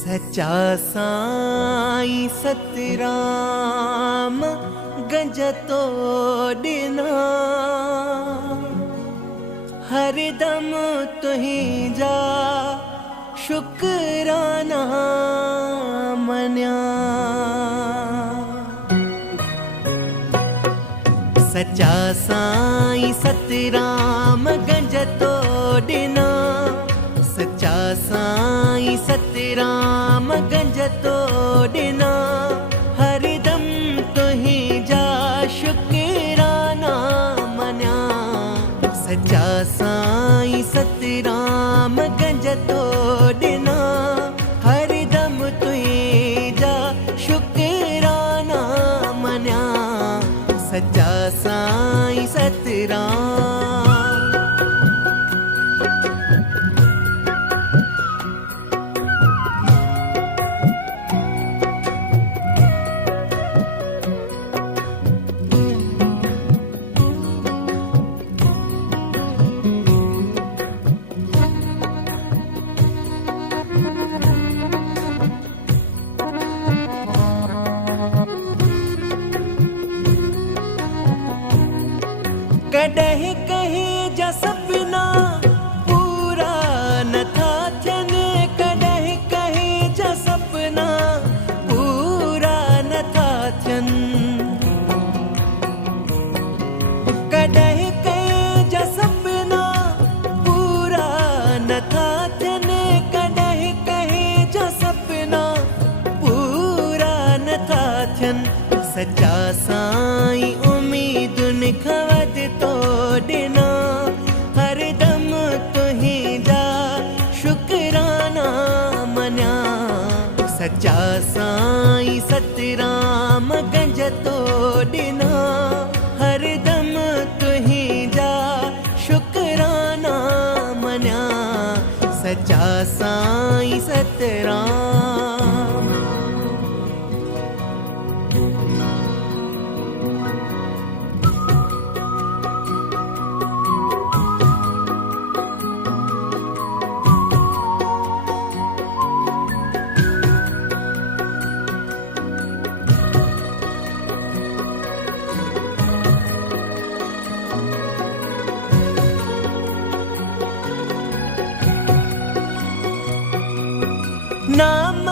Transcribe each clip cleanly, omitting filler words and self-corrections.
सच्चा साईं सतराम गंज तोड़ना हरदम तुहीं जा शुकराना मन्या। सच्चा साईं सतराम गंज तोड़ना सच्चा साईं सतराम गंज तोड़ना हरदम तुहीं जा शुकराना मन्या। सच्चा साईं सतराम गंज तोड़ना हरदम तुहीं जा शुकराना मन्या। सच्चा साईं सतराम कॾहिं कहीं जा सपना पूरा न था थियनि कॾहिं कहीं जा सपना पूरा न था थियनि। कॾहिं कहीं जा सपना पूरा न था थियनि कॾहिं कहीं जा सपना पूरा न था थियनि। सच्चा साईं उम्मीदुनि खां वधि तोड़ना हरदम तुहीं जा शुकराना मन्या। सच्चा साईं सतराम गंज तोड़ना हरदम तुहीं जा शुकराना मन्या। सच्चा साईं सतराम नाम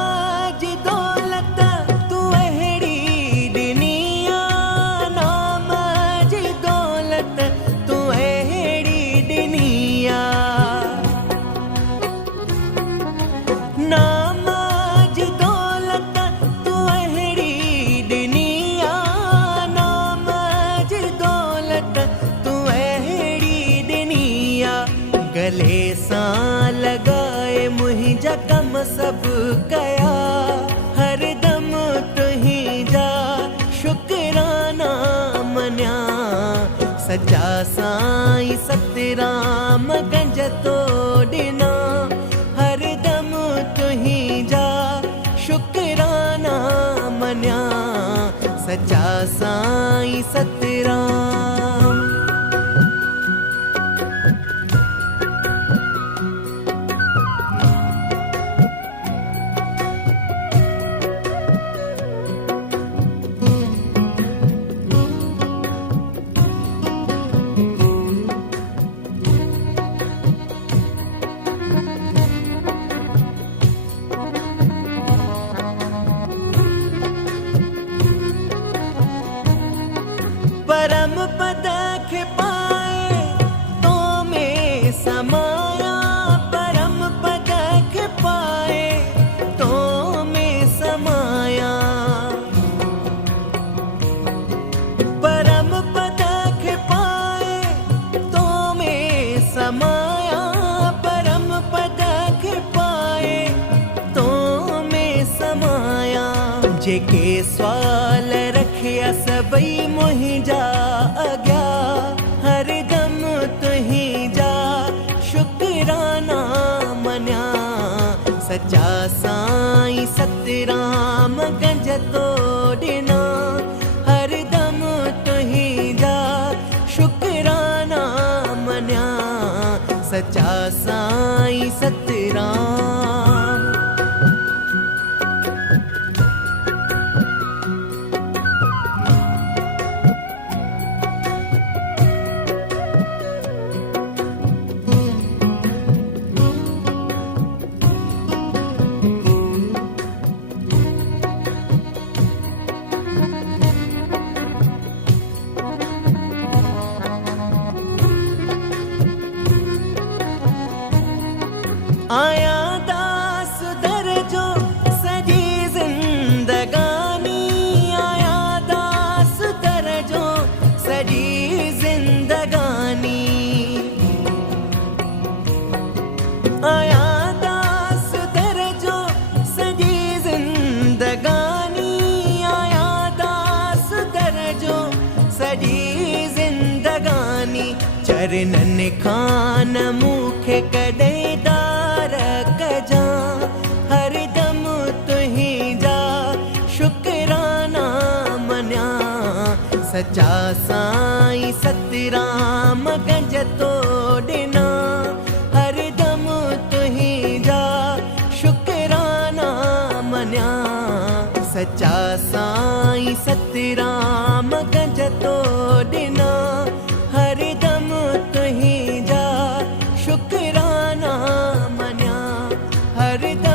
जी दौलत तू अहिड़ी ॾिनिया नाम जी दौलत तू अहिड़ी ॾिनिया। नाम जी दौलत तू अहिड़ी ॾिनिया नाम जी दौलत तू अहिड़ी ॾिनिया। गले सां लॻाए मुंहिंजा कम सभु कया हरदम तुहीं जा शुकराना मन्या। सच्चा साईं सतराम गंज तोड़ना हरदम तुहीं जा शुकराना मन्या। सच्चा साईं सतराम परम पद खे पाए तो में समाया परम पद खे पाए तो में समाया। परम पद खे पाए तो में समाया परम पद खे पाए तो में समाया। जेके सवाल रखिया सभई मुंहिंजा अॻिया हरदम तुहीं जा शुकराना मन्या। सच्चा साईं सतराम गंज तोड़ना हरदम तुहीं जा शुकराना मन्या। सच्चा साईं सतराम आया दास दर जो सजी जिंदगानी, आया दास दर जो सजी जिंदगानी, आया दास दर जो सजी जिंदगानी, आया दास दर जो सजी जिंदगानी। चरणन खान मुखे कदे दार कजा, हरदम तुही जा शुकराना मन्या। सचा साईं सतराम गंज तोड़ना, हरदम तुही जा शुकराना मन्या। सचा साईं सतराम गंज तोड़ना, हरदम तुही जा शुकराना मन्या। हरदम